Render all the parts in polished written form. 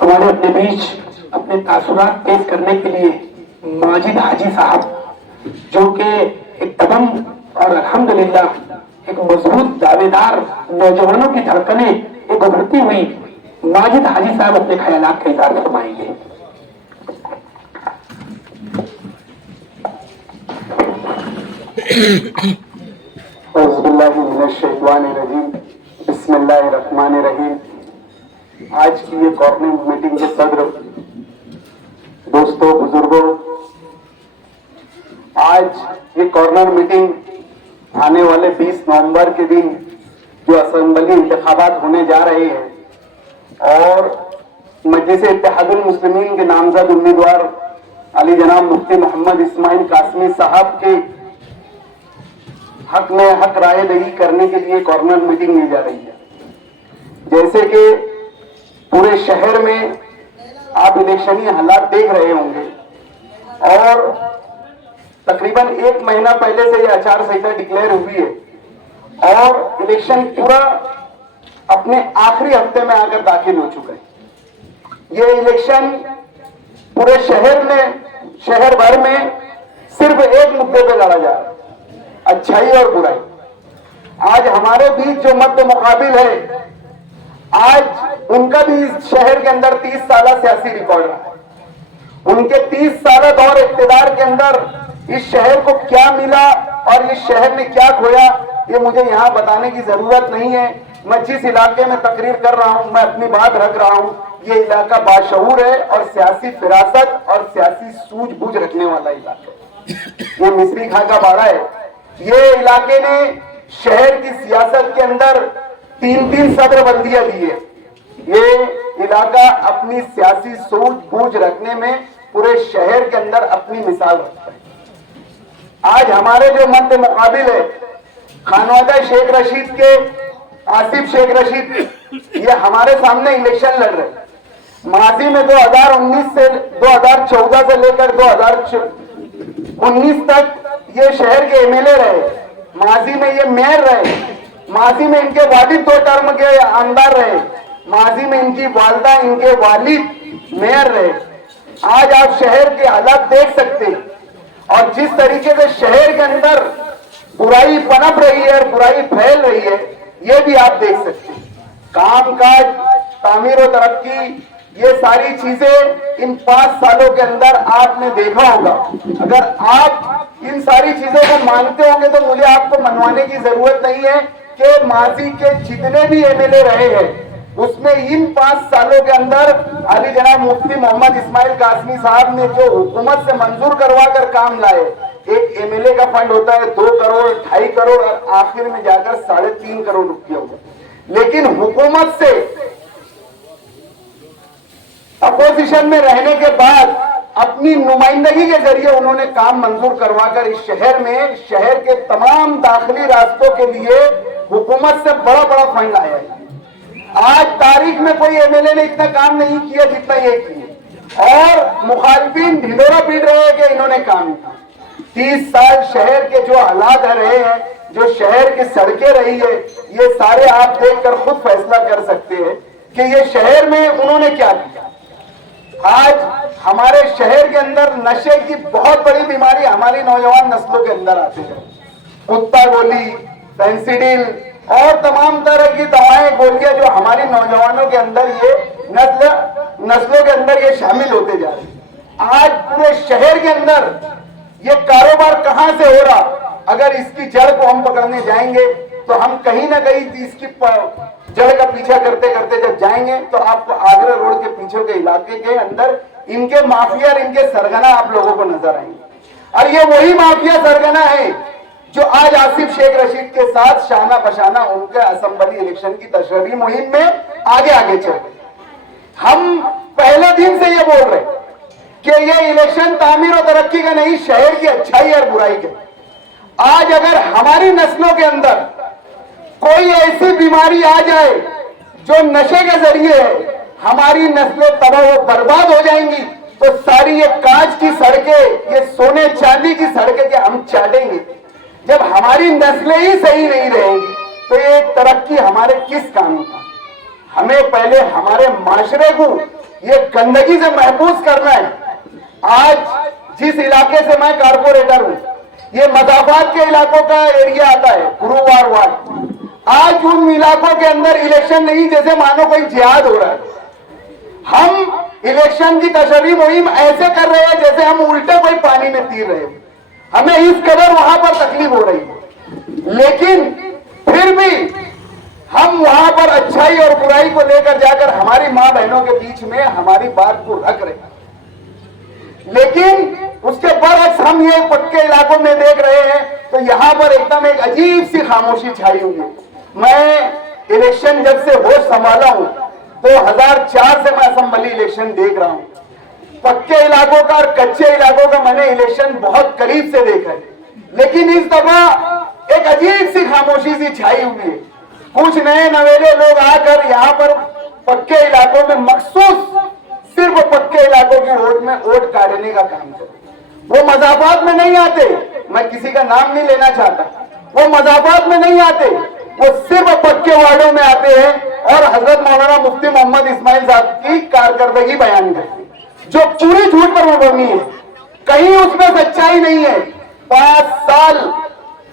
ہمارے اپنے بیچ اپنے تاثرات پیش کرنے کے لیے ماجد حاجی صاحب، جو کہ ایک دبم اور الحمدللہ ایک مضبوط دعوے دار نوجوانوں کی دھڑکنیں ایک ابھرتی ہوئی ماجد حاجی صاحب اپنے خیالات کا اظہار فرمائیں گے۔ اعوذ باللہ من الشیطان الرجیم، بسم اللہ الرحمن الرحیم۔ آج کی یہ کارنر میٹنگ کے صدر، دوستوں، بزرگوں، آج یہ کارنر میٹنگ آنے والے 20 نومبر کے دن جو اسمبلی انتخابات ہونے جا رہے ہیں اور مجلس اتحاد المسلمین کے نامزد امیدوار علی جناب مفتی محمد اسماعیل قاسمی صاحب کے حق میں حق رائے دہی کرنے کے لیے کارنر میٹنگ لی جا رہی ہے۔ جیسے کہ پورے شہر میں آپ الیکشنی حالات دیکھ رہے ہوں گے اور تقریباً 1 مہینہ پہلے سے یہ آچار سنہتا ڈکلیئر ہوئی ہے اور الیکشن پورا اپنے آخری ہفتے میں آ کر داخل ہو چکا ہے۔ یہ الیکشن پورے شہر میں، شہر بھر میں صرف ایک مدعے پہ لڑا جا رہا ہے، اچھائی اور برائی۔ آج ہمارے بیچ جو مد مقابل ہے، آج ان کا بھی اس شہر کے اندر 30 سالہ سیاسی ریکارڈ رہا ہے۔ ان کے 30 سالہ دور اقتدار کے اندر اس شہر کو کیا ملا اور اس شہر نے کیا کھویا، یہ مجھے یہاں بتانے کی ضرورت نہیں ہے۔ میں جس علاقے میں تقریر کر رہا ہوں، میں اپنی بات رکھ رہا ہوں، یہ علاقہ باشعور ہے اور سیاسی فراست اور سیاسی سوجھ بوجھ رکھنے والا علاقہ ہے۔ یہ مصری خاں کا باڑہ ہے۔ یہ علاقے نے شہر کی سیاست کے اندر 3 صدر بندیاں دی ہے۔ یہ علاقہ اپنی سیاسی سوچ بوجھ رکھنے میں پورے شہر کے اندر اپنی مثال رکھتا ہے۔ آج ہمارے جو مد مقابل ہے، خانوادہ شیخ رشید کے آصف شیخ رشید، یہ ہمارے سامنے الیکشن لڑ رہے ہیں۔ ماضی میں 2019 سے 2014 سے لے کر 2019 تک یہ شہر کے ایم ایل اے رہے، ماضی میں یہ میئر رہے، ماضی میں ان کے والد 2 ٹرم کے آمدار رہے، ماضی میں ان کی والدہ، ان کے والد میئر رہے۔ آج آپ شہر کے حالات دیکھ سکتے ہیں اور جس طریقے سے شہر کے اندر برائی پنپ رہی ہے اور برائی پھیل رہی ہے، یہ بھی آپ دیکھ سکتے ہیں۔ کام کاج، تعمیر و ترقی، یہ ساری چیزیں ان 5 سالوں کے اندر آپ نے دیکھا ہوگا۔ اگر آپ ان ساری چیزوں کو مانتے ہوں گے تو مجھے آپ کو منوانے کی ضرورت نہیں ہے کہ ماضی کے جتنے بھی ایم ایل اے رہے ہیں اس میں ان 5 سالوں کے اندر علی جناب مفتی محمد اسماعیل قاسمی صاحب نے جو حکومت سے منظور کروا کر کام لائے، ایک ایم ایل اے کا فنڈ ہوتا ہے 2 کروڑ 2.5 کروڑ اور آخر میں جا کر 3.5 کروڑ روپیہ ہوگا، لیکن حکومت سے اپوزیشن میں رہنے کے بعد اپنی نمائندگی کے ذریعے انہوں نے کام منظور کروا کر اس شہر میں شہر کے تمام داخلی راستوں کے لیے حکومت سے بڑا فنڈ آیا ہے۔ آج تاریخ میں کوئی ایم ایل اے نے اتنا کام نہیں کیا جتنا یہ کیا اور مخالفین ڈھنڈورا پیٹ رہے ہیں کہ انہوں نے کام کیا۔ 30 سال شہر کے جو حالات رہے ہیں، جو شہر کی سڑکیں رہی ہے، یہ سارے آپ دیکھ کر خود فیصلہ کر سکتے ہیں کہ یہ شہر میں انہوں نے کیا کیا۔ آج ہمارے شہر کے اندر نشے کی بہت بڑی بیماری ہماری نوجوان نسلوں کے اندر آتی ہے۔ کتا گولی، فینسیڈل اور تمام طرح کی دوائیں، گولیاں جو ہماری نوجوانوں کے اندر یہ نسلوں کے اندر یہ شامل ہوتے جا رہے ہیں۔ آج پورے شہر کے اندر یہ کاروبار کہاں سے ہو رہا؟ اگر اس کی جڑ کو ہم پکڑنے جائیں گے تو ہم کہیں نہ کہیں اس کی جڑ کا پیچھا کرتے کرتے جب جائیں گے تو آپ کو آگرہ روڈ کے پیچھے کے علاقے کے اندر ان کے مافیا اور ان کے سرگنا آپ لوگوں کو نظر آئیں گے، اور یہ وہی مافیا سرگنا ہے جو آج آصف شیخ رشید کے ساتھ شانہ بشانہ ان کے اسمبلی الیکشن کی تشریحی مہم میں آگے چل رہے۔ ہم پہلے دن سے یہ بول رہے کہ یہ الیکشن تعمیر و ترقی کا نہیں، شہر کی اچھائی اور برائی کا۔ آج اگر ہماری نسلوں کے اندر کوئی ایسی بیماری آ جائے جو نشے کے ذریعے ہے، ہماری نسلیں تباہ و برباد ہو جائیں گی، تو ساری یہ کانچ کی سڑکیں، یہ سونے چاندی کی سڑکیں کہ ہم چاٹیں گے۔ جب ہماری نسلیں ہی صحیح نہیں رہیں گی تو یہ ترقی ہمارے کس کام کا؟ ہمیں پہلے ہمارے معاشرے کو ये गंदगी से महफूज करना है। आज जिस इलाके से मैं कारपोरेटर हूं, ये मजाफात के इलाकों का एरिया आता है, गुरुवार वार्ड। आज उन इलाकों के अंदर इलेक्शन नहीं, जैसे मानो कोई जिहाद हो रहा है। हम इलेक्शन की तशर्री मुहिम ऐसे कर रहे हैं जैसे हम उल्टे कोई पानी में तीर रहे हैं। हमें इस कदर वहां पर तकलीफ हो रही है, लेकिन फिर भी हम वहां पर अच्छाई और बुराई को लेकर जाकर हमारी मां बहनों के बीच में हमारी बात को रख रहे हैं। लेकिन उसके बरअक्स हम ये पक्के इलाकों में देख रहे हैं तो यहां पर एकदम एक अजीब सी खामोशी छाई हुई है। मैं इलेक्शन जब से होश संभाला हूं 2004 से मैं असेंबली इलेक्शन देख रहा हूं। पक्के इलाकों का और कच्चे इलाकों का मैंने इलेक्शन बहुत करीब से देखा है, लेकिन इस दफा एक अजीब सी खामोशी सी छाई हुई है। कुछ नए नवेले लोग आकर यहाँ पर पक्के इलाकों में मखसूस सिर्फ पक्के इलाकों की वोट में वोट काटने का काम करते। वो मजाफात में नहीं आते, मैं किसी का नाम नहीं लेना चाहता, वो मजाफात में नहीं आते, वो सिर्फ पक्के वार्डों में आते हैं और हजरत मौलाना मुफ्ती मोहम्मद इस्माइल साहब की कारकर्दगी बयान करते हैं, जो पूरी झूठ पर मबनी है, कहीं उसमें सच्चाई नहीं है। 5 साल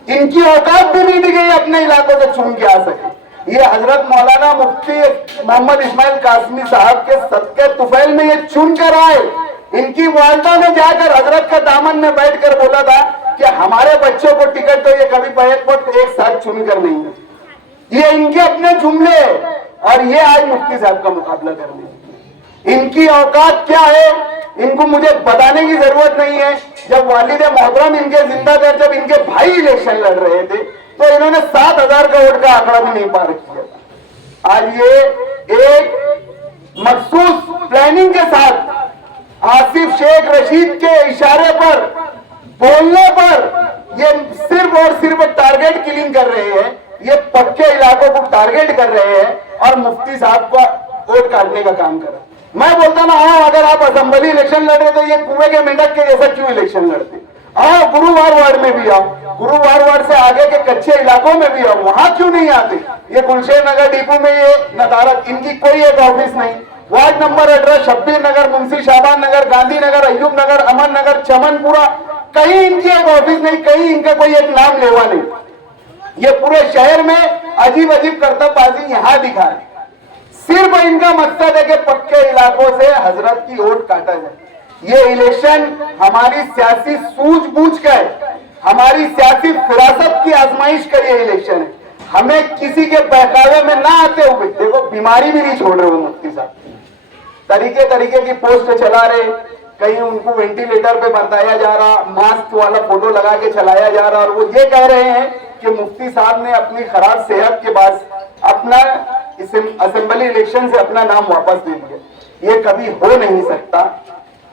इनकी औकात भी नहीं दी गई अपने इलाकों से चुन के आ सके। ये हजरत मौलाना मुफ्ती मोहम्मद इस्माइल कासमी साहब के सदके तुफैल में ये चुन कर आए। इनकी वालदा ने जाकर हजरत का दामन में बैठकर बोला था कि हमारे बच्चों को टिकट तो ये कभी एक साथ चुनकर नहीं है। ये इनके अपने जुमले और ये आज मुफ्ती साहब का मुकाबला करने। इनकी औकात क्या है इनको मुझे बताने की जरूरत नहीं है। जब वालिद मोहतरम इनके जिंदा थे, जब इनके भाई इलेक्शन लड़ रहे थे, तो इन्होंने 7,000 का वोट का आंकड़ा भी नहीं पार किया था। आज ये एक मखसूस प्लानिंग के साथ आसिफ शेख रशीद के इशारे पर, बोलने पर ये सिर्फ और सिर्फ टारगेट किलिंग कर रहे हैं। ये पक्के इलाकों को टारगेट कर रहे हैं और मुफ्ती साहब का वोट काटने का काम कर रहे हैं। मैं बोलता ना, हाँ अगर आप असेंबली इलेक्शन लड़ रहे तो ये कुएं के मेंढक के जैसा क्यों इलेक्शन लड़ते? हाँ, गुरुवार वार्ड में भी आओ, गुरुवार वार्ड से आगे के कच्चे इलाकों में भी आओ, वहां क्यों नहीं आते? ये गुलशेर नगर डिपो में ये नदारत, इनकी कोई एक ऑफिस नहीं। वार्ड नंबर 18 शब्बीर नगर, मुंशी शाबान नगर, गांधी नगर, अयूब नगर, अमन नगर, चमनपुरा, कहीं इनकी एक ऑफिस नहीं, कहीं इनका कोई एक नाम लेवा नहीं। ये पूरे शहर में अजीब अजीब करतबबाजी यहां दिखा है। सिर्फ इनका मकसद है कि पक्के इलाकों से हजरत की वोट काटा जाए। ये इलेक्शन हमारी सियासी सूझबूझ का है, हमारी सियासी फिरासत की आजमाइश का ये इलेक्शन है। हमें किसी के बहकावे में ना आते हुए, देखो बीमारी भी नहीं छोड़ रहे हो मुफ्ती साहब, तरीके तरीके की पोस्ट चला रहे, कहीं उनको वेंटिलेटर पे बताया जा रहा, मास्क वाला फोटो लगा के चलाया जा रहा, और वो ये कह रहे हैं कि मुफ्ती साहब ने अपनी खराब सेहत के बाद अपना असेंबली इलेक्शन से अपना नाम वापस ले लिया। ये कभी हो नहीं सकता।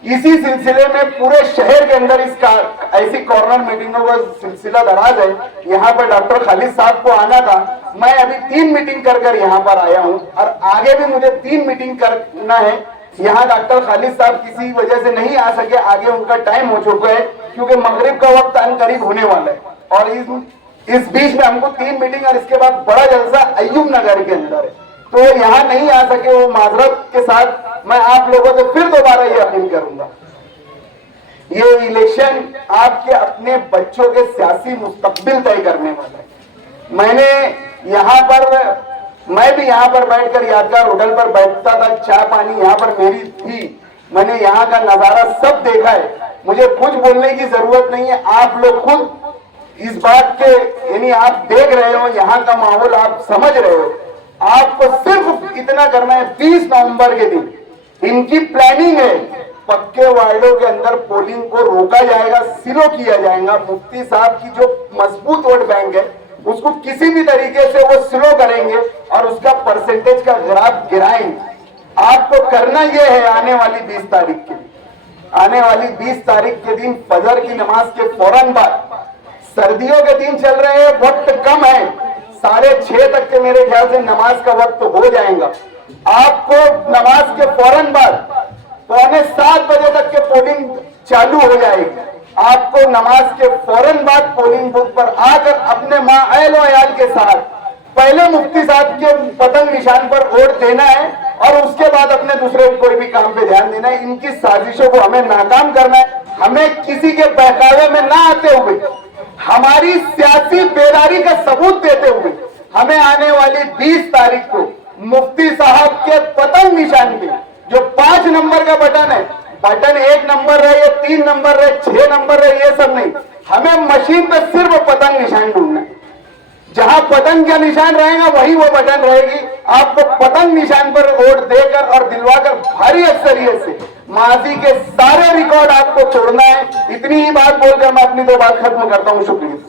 इसी सिलसिले में पूरे शहर के अंदर इसका ऐसी कॉर्नर मीटिंगों का सिलसिला दराज है। यहाँ पर डॉक्टर खालिद साहब को आना था, मैं अभी 3 मीटिंग कर यहाँ पर आया हूँ और आगे भी मुझे 3 मीटिंग करना है। यहाँ डॉक्टर खालिद साहब किसी वजह से नहीं आ सके, आगे उनका टाइम हो चुका है क्योंकि मगरिब का वक्त करीब होने वाला है, और इस बीच में हमको 3 मीटिंग और इसके बाद बड़ा जलसा अयूब नगर के अंदर है, तो यहाँ नहीं आ सके। वो माजरत के साथ मैं आप लोगों से फिर दोबारा ये अपील करूंगा, ये इलेक्शन आपके अपने बच्चों के सियासी मुस्तकबिल तय करने वाला है। मैं भी यहाँ पर बैठकर यादगार होटल पर बैठता था, चाय पानी यहाँ पर मेरी थी, मैंने यहाँ का नजारा सब देखा है। मुझे कुछ बोलने की जरूरत नहीं है, आप लोग खुद इस बात के यानी आप देख रहे हो, यहाँ का माहौल आप समझ रहे हो। आपको सिर्फ इतना करना है, 20 नवंबर के दिन इनकी प्लानिंग है, पक्के वार्डों के अंदर पोलिंग को रोका जाएगा, स्लो किया जाएगा। मुफ्ती साहब की जो मजबूत वोट बैंक है उसको किसी भी तरीके से वो स्लो करेंगे और उसका परसेंटेज का ग्राफ गिराएंगे। आपको करना यह है, आने वाली 20 तारीख के दिन, आने वाली 20 तारीख के दिन फजर की नमाज के फौरन बाद, सर्दियों के दिन चल रहे हैं, वक्त कम है, 6:30 तक के मेरे ख्याल से नमाज का वक्त हो जाएगा। आपको नमाज के फौरन बाद 6:45 बजे तक के पोलिंग चालू हो जाएगी। आपको नमाज के फौरन बाद पोलिंग बूथ पर आकर अपने माँ अहल वयाल के साथ पहले मुफ्ती साहब के पतंग निशान पर वोट देना है और उसके बाद अपने दूसरे कोई भी काम पे इन्हें इनकी साजिशों को हमें नाकाम करना है। हमें किसी के बहकावे में ना आते हुए हमारी सियासी बेदारी का सबूत देते हुए हमें आने वाली 20 तारीख को मुफ्ती साहब के पतंग निशान पे जो 5 नंबर का बटन है, बटन 1 नंबर रहे, 3 नंबर रहे, 6 नंबर रहे, ये सब नहीं, हमें मशीन पे सिर्फ पतंग निशान ढूंढना है। जहां पतंग का निशान रहेगा वही वो बटन रहेगी। आपको पतंग निशान पर वोट देकर और दिलवाकर भारी अक्सरियत से माजी के सारे रिकॉर्ड आपको तोड़ना है। इतनी ही बात बोलकर मैं अपनी 2 बात खत्म करता हूं। शुक्रिया।